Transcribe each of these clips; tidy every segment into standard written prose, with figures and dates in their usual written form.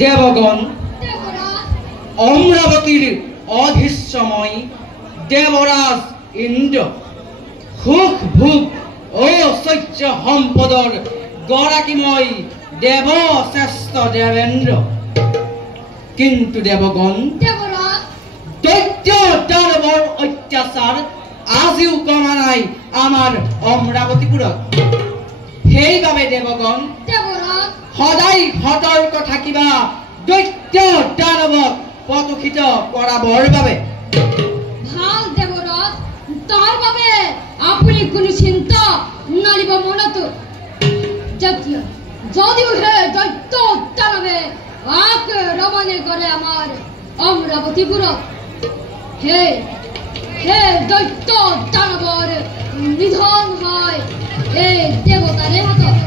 দেবগণ অমৰাবতীৰ অধীশ্বময় দেবৰাজ ইন্দ্ৰ সুখ ভোগ ও শৈত্য সম্পদৰ গৰাকীময় দেৱশ্ৰেষ্ঠ দেবেন্দ্ৰ কিন্তু দেবগণ দৈত্য দানৱৰ অত্যাচাৰ আজিও কমা নাই আমাৰ অমৰাৱতীপুৰত সেইবাবে দেবগণ সদায় সতৰ্ক থাকিবা দৈত্য দানৱক পতখিত কৰাবৰ বাবে ভাল দেৱৰাজ তাৰ বাবে আপুনি কোনো চিন্তা নলিব মনতো যদিও হে দৈত্য দানৱে আক্ৰমণে কৰে আমাৰ অমৰাৱতীপুৰত হে দৈত্য দানৱৰ নিধন হয় এই দেৱতাৰে হাতত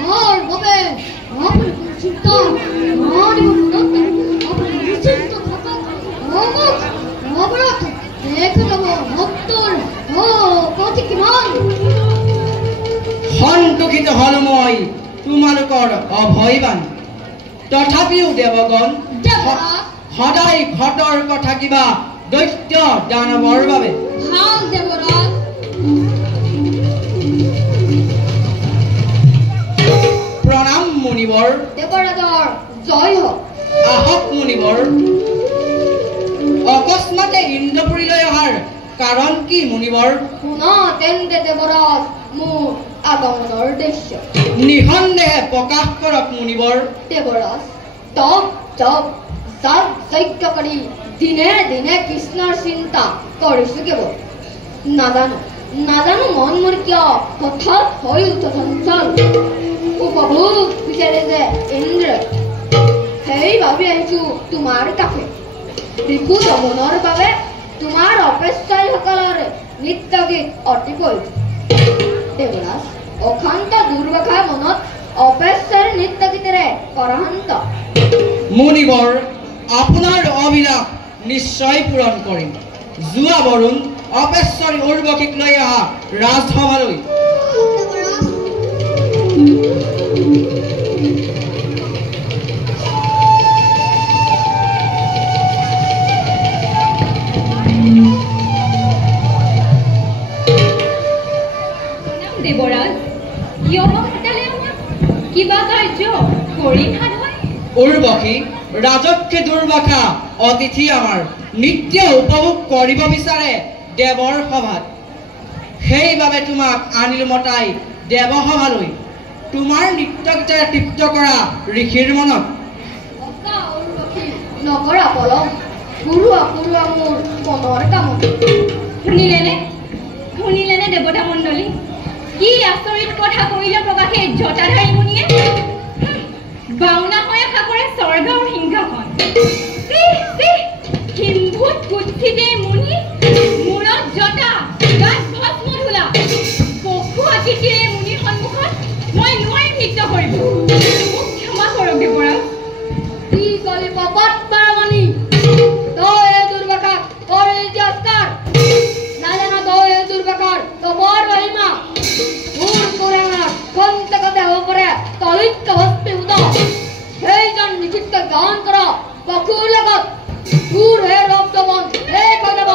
তার বাবে আপনি কোনো চিন্তা নলিব মনতো আপনি নিশ্চিন্ত থাকুন অমুক অবরত দেখে দেব ভক্তর ও পথে কিমান সন্তোষিত হল মই তোমালোকৰ অভয়বান তথাপিও দেৱগণ সদায় সতৰ্ক থাকিবা দৈত্য দানৱৰ বাবে ভাল দেৱৰাজ প্ৰণাম মুনিবৰ দেৱৰাজৰ জয় হওক আহক মুনিবৰ অকস্মাতে ইন্দ্ৰপুৰীলৈ অহাৰ কাৰণ কি মুনিবৰ শুনা তেন্তে দেৱৰাজ মোৰ আগমনৰ উদ্দেশ্য নিঃসন্দেহে প্ৰকাশ কৰক মুনিবৰ দেৱৰাজ তপ তপ যাগ যজ্ঞ কৰি দিনে দিনে কৃষ্ণৰ চিন্তা কৰিছো কেৱল নাজানো মন মোৰ কিয় হঠাৎ হৈ উঠে চঞ্চল উপভোগ বিচাৰে যে ইন্দ্ৰ সেই ভাবি আহিছো তোমাৰ কাষে ৰিপু দমনৰ বাবে তোমাৰ অপেক্ষাৰীসকলৰ নৃত্য গীত অতি প্ৰয়োজন দেৱৰাজ অশান্ত দুৰ্বাসা মনত অপেক্ষাৰ নৃত্য গীতেৰে কৰান্ত মুনিবৰ আপোনাৰ অভিলাষ নিশ্চয় পূৰণ কৰিম যোৱা বৰুণ অপেশ্বৰী উৰ্বশীক লৈ অহা ৰাজসভালৈ দেৱৰাজ কিয় বা ঘটালে আমাক কিবা কাৰ্য কৰি সাধয় উৰ্বশী ৰাজক্ষে দুৰ্বাসা অতিথি আমাৰ নিত্য উপভোগ কৰিব বিচাৰে দেৱৰ সভাত সেইবাবে তোমাক আনিলো মতাই দেৱসভালৈ তোমাৰ নৃত্য গীতেৰে তৃপ্ত কৰা ঋষিৰ মনত নকৰা পলম পুৰুৱা পুৰুৱা মোৰ মনৰ কামত শুনিলেনে দেৱতা মণ্ডলী কি আচৰিত কথা কৰিলে প্ৰকাশে জটাধাৰী মুনিয়ে বাওনা হৈ আশা কৰে স্বৰ্গৰ সিংহাসন হিমভূত কুৎসিতে মুনি মূৰত জটা গাত ভস্ম ধূলা পশু আকৃতিৰে মুনিৰ সন্মুখত মই নোৱাৰিম নৃত্য কৰিব মোক ক্ষমা কৰক দেৱৰা কি কলি পপত পাৰমণি তই এই দুৰ্বাসাক তোৰ ইতিহাসকাৰ নাজানো তই এই দুৰ্বাসাৰ তোৰ মহিমা তোৰ পুৰাণৰ কন্তকতে হ'ব পাৰে তলিত ভস্মী উদ সেইজন নিষিদ্ধ গ্ৰহণ কৰ পশুৰ লগত তোৰ হে ৰক্তবন হে কদব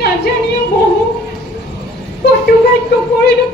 নাজানিও বহু কটুকাট্য কৰিলো